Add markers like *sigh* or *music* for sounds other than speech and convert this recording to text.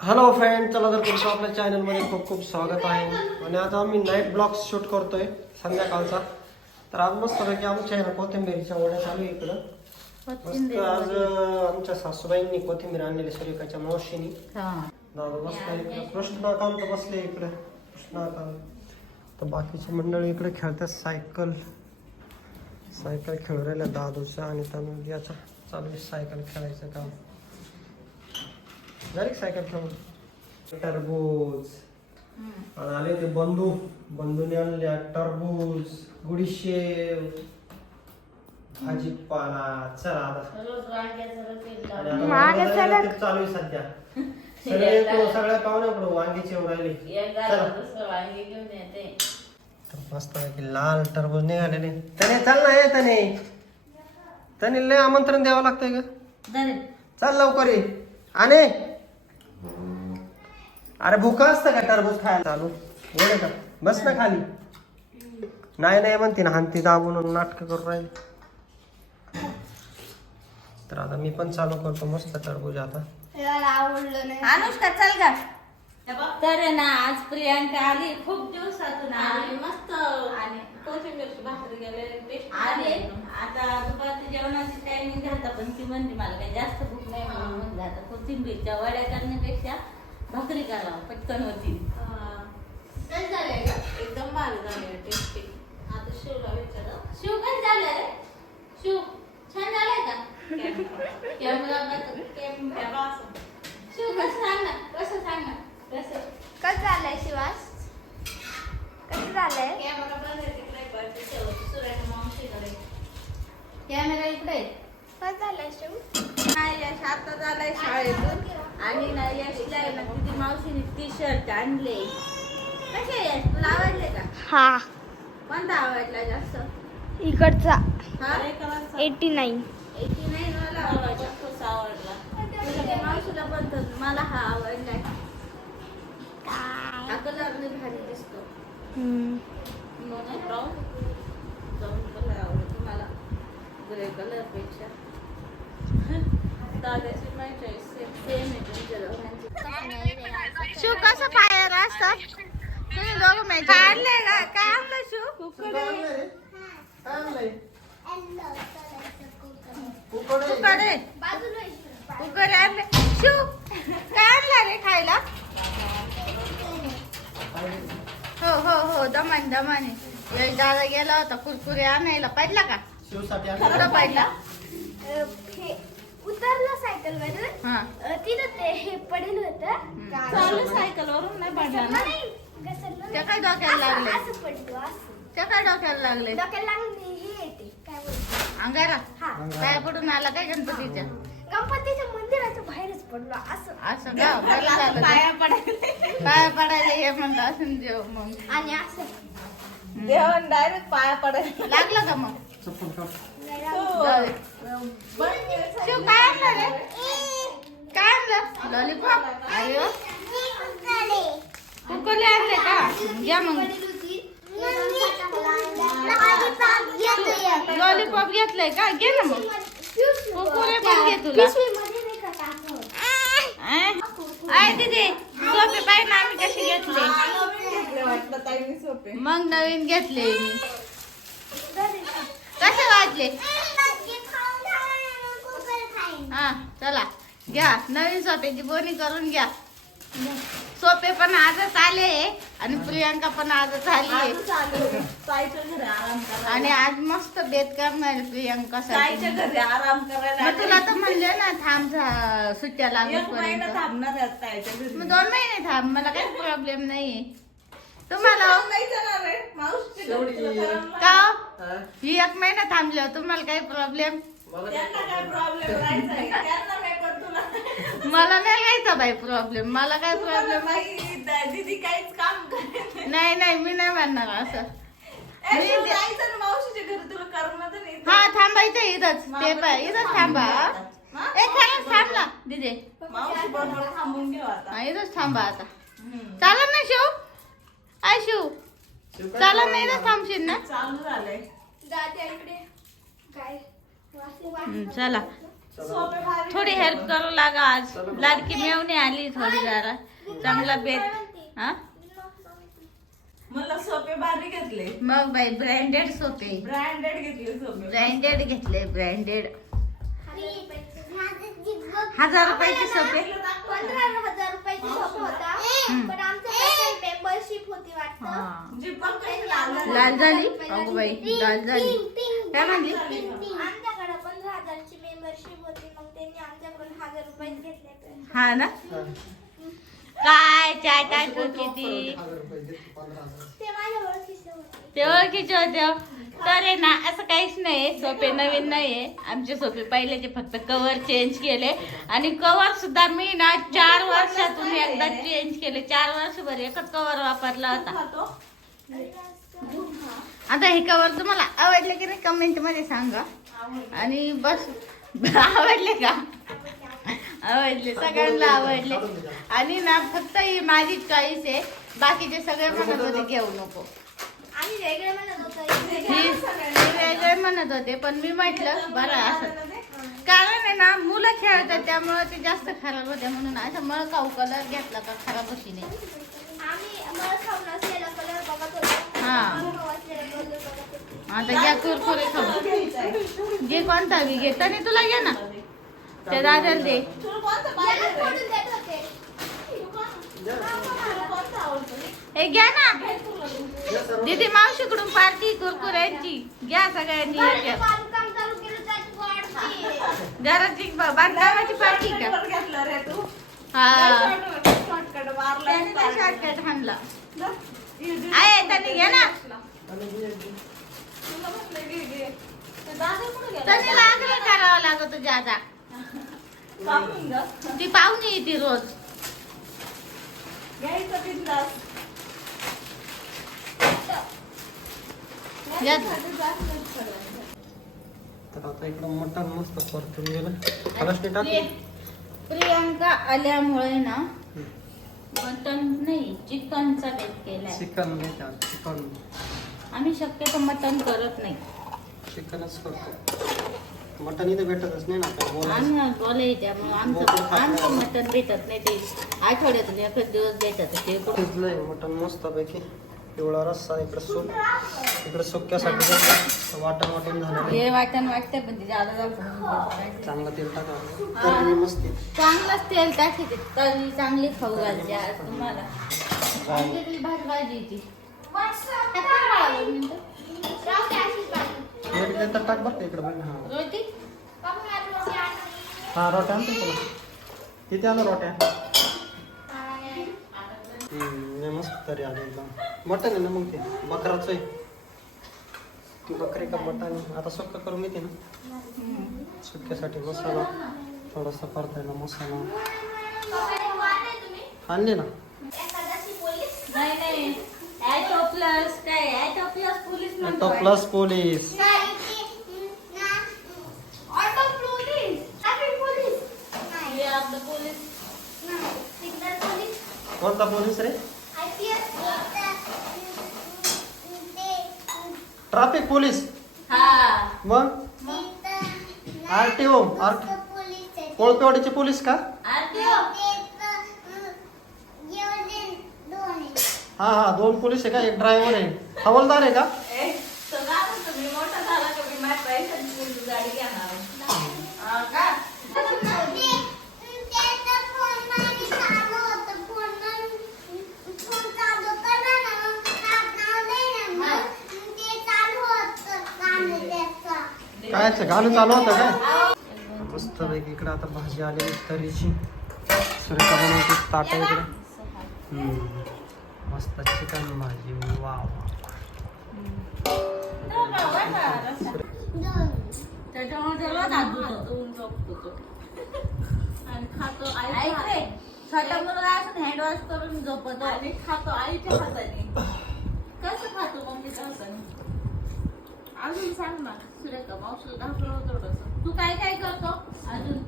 Hello friend चला तर तुमचं आपल्या चॅनलमध्ये खूप खूप स्वागत आहे. आणि आज आम्ही नाईट ब्लॉग शूट करतोय संध्याकाळचा. तर आज मस्त पैकी आमच्या ह्या कोथिंबीरच्या वड्या चालू आहे इकडं. मस्त आज आमच्या सासूबाईंनी कोथिंबीर आणलेली सुरेखाच्या मावशीनी. दादा बसला इकडे. कृष्णाकांत बसले इकडे. कृष्णाकांत. तर बाकीची मंडळी इकडे खेळतात सायकल. सायकल खेळू राहिल्या दादूचा आणि तनु याचा चालू सायकल खेळायचं काम. झाली का सायकल खेळून टरबूज आणि आले ते बंधू. बंधूने आणल्या टरबूज गुडीशेव भाजीपाला. चला आता. चला. आहे सध्या. *laughs* सगळे सगळ्या पाहुण्याकडे वांगीचे येऊन राहिले. मस्त लाल टरबूज निघालेले. त्याने चल ना ये त्याने त्याने लय आमंत्रण द्यावं लागतंय का चल लवकर ये. आणि? अरे भूक असतं का टरबूज खायला चालू? बोले का? बस ना खाली. नाही नाही म्हणते ना हानती दाबून नाटक करून राहील. तर आता मी पण चालू करतो मस्त टरबूज आता. आवडलं नाही. अनुष्का चल का तर ना आज प्रियांका आली खूप दिवसातून आली मस्त. आणि कोथिंबीरची भाकरी गेले आली. आता दुपारच्या जेवणाची टायमिंग झाला पण ती म्हणते मला काही जास्त भूक नाही म्हणून आता कोथिंबीरच्या वड्या करण्यापेक्षा भाकरी करावं पटकन होती. एकदम भारी झाले टेस्टी आता शिवला विचार शिव काय झालं रे? शिव छान झालंय का? शिव कसं सांग ना कसं सांग ना कसं कसं झालंय शिवास? कसं झालंय? कॅमेरा इकडे. कसं झालंय शिव? नाही यश आता झालाय शाळेतून. आणि ना यशला आहे ना तुझी मावशीने टी शर्ट आणले कसे यश? तुला आवडले का? हा. कोणता आवडला जास्त? इकडचा. हा? एटी नाईन एटी नाही मला आवडला. तोच आवडला मावशीला पण मला हा आवडलाय. हा कलर भारी दिसतो. म्हणून ब्राऊन ब्राऊन कलर आवडतो मला ग्रे कलरपेक्षा. दादाची माय चॉईस सेम सेम आहे तुमच्या दोघांची शिव कसं फायर असतं? तुम्ही दोघं मॅच काढले का काय आणलं शिव कुकडे कुकडे आणले शिव काय आणलं रे खायला हो हो हो दमाने दादा गेला होता कुरकुरे आणायला. पडला का? शिवसाठी पडला उतरलं सायकल वरून. हा. तिथं ते हे पडेल होतं. चालू सायकल वरून नाही पडला त्या काय. डोक्याला लागले असं पडलो असं. त्या काय डोक्याला लागले डोक्याला लागले हे येते काय बोलतो? अंगारा? हा. काय पडून आला काय गणपतीच्या? गणपतीच्या मंदिराच्या बाहेरच पडलो असं. असं का? पाया पडायला. पाया पडायला हे म्हणलं असं जेव मग. आणि असं. देवन डायरेक्ट पाया पडायला लागलं का मग? चप्पल काढ. जाऊ दे. शिव काय आणलं रे? काय आणलं? लॉलीपॉप? अरे वा. कुकरले आणले का? घ्या मग. लॉलीपॉप घेतलंय का? घे ना मग. कुरकुरे पण घे तुला. आय दीदी सोपे पाहिजे ना आम्ही कशी घेतले? मग नवीन घेतले मी. कसे वाटले? हा चला. घ्या. नवीन सोप्याची बोनी करून घ्या. सोपे पण आजच आले आणि प्रियांका पण आजच आली आणि आज मस्त बेत करणार आराम करायला मग तुला तर म्हणले ना थांब सुट्ट्या. मग दोन महिने थांब मला काही प्रॉब्लेम नाहीये. तुम्हाला? नाही जाणार का? हा? एक महिना थांबल्यावर तुम्हाला काही प्रॉब्लेम मला त्यांना काय प्रॉब्लेम राहायचा आहे? त्यांना नाही पण तुला मला नाही घ्यायचा बाई प्रॉब्लेम मला काय प्रॉब्लेम बाई, द- दीदी काहीच काम नाही. नाही नाही मी नाही म्हणणार असं. मी ते- जायचं ना मावशीच्या घरी. तुला करमत नाही. हा थांबायचं इथंच. ते पाय इथंच थांबा. हा? ए खरंच थांब ना. दिदे मावशी बरोबर थांबून घेऊ आता. हा इथंच थांबा आता. चालन ना शिव? आय शिव काय चालन ना थांबशील ना? चालू झालंय. जाते इकडे. काय? हम्म, चला सोपे भारी थोडी हेल्प करू लागा आज. लाडकी मेवणी आली थोडी जरा. चांगला बेत. हा? मला सोपे भारी घेतले. मग बाई ब्रँडेड सोपे. ब्रँडेड घेतले सोपे. ब्रँडेड घेतले ब्रँडेड हजार रुपयाचे. सोपे? पंधरा हजार रुपयाची शॉप होता. पण आमचं मेंबरशिप होती वाटतं. हा. जी पण कशी लागला लाल झाली? अगो बाई लाल झाली. काय म्हणली? आमच्याकडे पंधरा हजारची मेंबरशिप होती मग त्यांनी आमच्याकडून हजार रुपये घेतले हा ना? हा. काय चाय काय किती. ते? माझ्या ओळखीचे होते. ते ओळखीचे होते तर आहे ना असं काहीच नाही सोपे नवीन नाहीये. आमचे सोपे पहिल्याचे फक्त कवर चेंज केले. आणि कवर सुद्धा मी ना चार वर्षातून एकदा चेंज केले. चार वर्षभर एकच कवर वापरला होता. आता हे कवर तुम्हाला आवडले की नाही कमेंटमध्ये सांगा. आणि बस आवडले का? आवडले सगळ्यांना आवडले. आणि ना फक्त ही माझी चॉईस आहे. बाकीचे सगळे म्हणत होते घेऊ नको. ही वेगळे म्हणत होते पण मी म्हटलं बरं असं. कारण आहे ना मुलं खेळतात त्यामुळे ते जास्त खराब होते म्हणून असं मळ खाऊ कलर घेतला का खराब होती नाही. हा. आता घ्या कुरकुरे खाऊ. घे कोणता बी घे तरी तुला घे ना. ते दादाला दे. हे घ्या ना. दीदी मावशीकडून पार्टी कुरकुऱ्यांची. घ्या सगळ्यांनी एक घराची बांधकामाची पार्टी का शॉर्टकट हा शॉर्टकट तर हाणला आहे त्यांनी घ्या ना. आणि त्याने लागलं करावं लागत जादा. ती पाहुणी येते रोज. घ्यायचं. या. तर आता इकडं मटण मस्त परतून गेलं. प्रियांका आल्यामुळे ना मटन नाही चिकनचा बेत केलाय. चिकन घेतात चिकन. आम्ही शक्यतो मटन करत नाही. चिकनच करतो. मटण इथे भेटतच नाही ना आपल्याला आम्ही बोलाय त्यामुळे आमचं आमचं मटन भेटत नाही ते आठवड्यातून एकच दिवस भेटत ते शिजलंय मटण मस्त पैकी पिवळा रस्सा इकडे सूप इकडे सुक्यासाठी. वाटण वाटून झालं हे वाटण वाटतंय पण ते जादा दाखवून चांगलं तेल टाका तर्री मस्त. चांगलंच तेल टाकी तरी चांगली खाऊ घालते आज तुम्हाला जाऊ. आमच्याकडे भात भाजी ती एक लिटर टाक बरं का इकडे बघ हा रोटी हा रोट्या आणतो तुला. किती आलं रोट्या? मस्त तरी आले एकदम. मटन आहे ना मग ते? बकराचं आहे. बकरी का मटन आता सुक्क करून येते ना. सुक्यासाठी मसाला. थोडासा परतायला मसाला. आणले ना. नाही नाही. ऍटो प्लस काय? ऍटो प्लस पोलीस तो म्हणतो plus police auto police traffic police हे आपलं पोलीस सिग्नल पोलीस कोणता पोलीस रे? ट्रॅफिक पोलीस हा. मग? आर टी ओ आर कोळपेवाडीचे पोलीस का? आरटीओ हा हा दोन पोलीस आहे का? एक ड्रायव्हर आहे. हवालदार आहे का ए, तो काय म्हणतो, मी मोठा झाला का मी माझ्या पैशाची पूर्ण गाडी घेणार हा का? काय गाणं चालू होतं काय? मस्त पैकी इकडं आता भाजी आलेली तरीची. सुरेखा बनवते ताटा इकडे. मस्त चिकन भाजी. वा त्याच्यामुळे त्याला दादू दोन झोपतो आणि खातो ऐक छोटा मुलगा असं हँड वॉश करून झोपतो. आणि खातो. आईच्या हाताने कसं खातो मम्मीच्या हाताने अजून सांग ना. सुरेखा मावशीला दाखव थोडस तू काय काय करतो? अजून?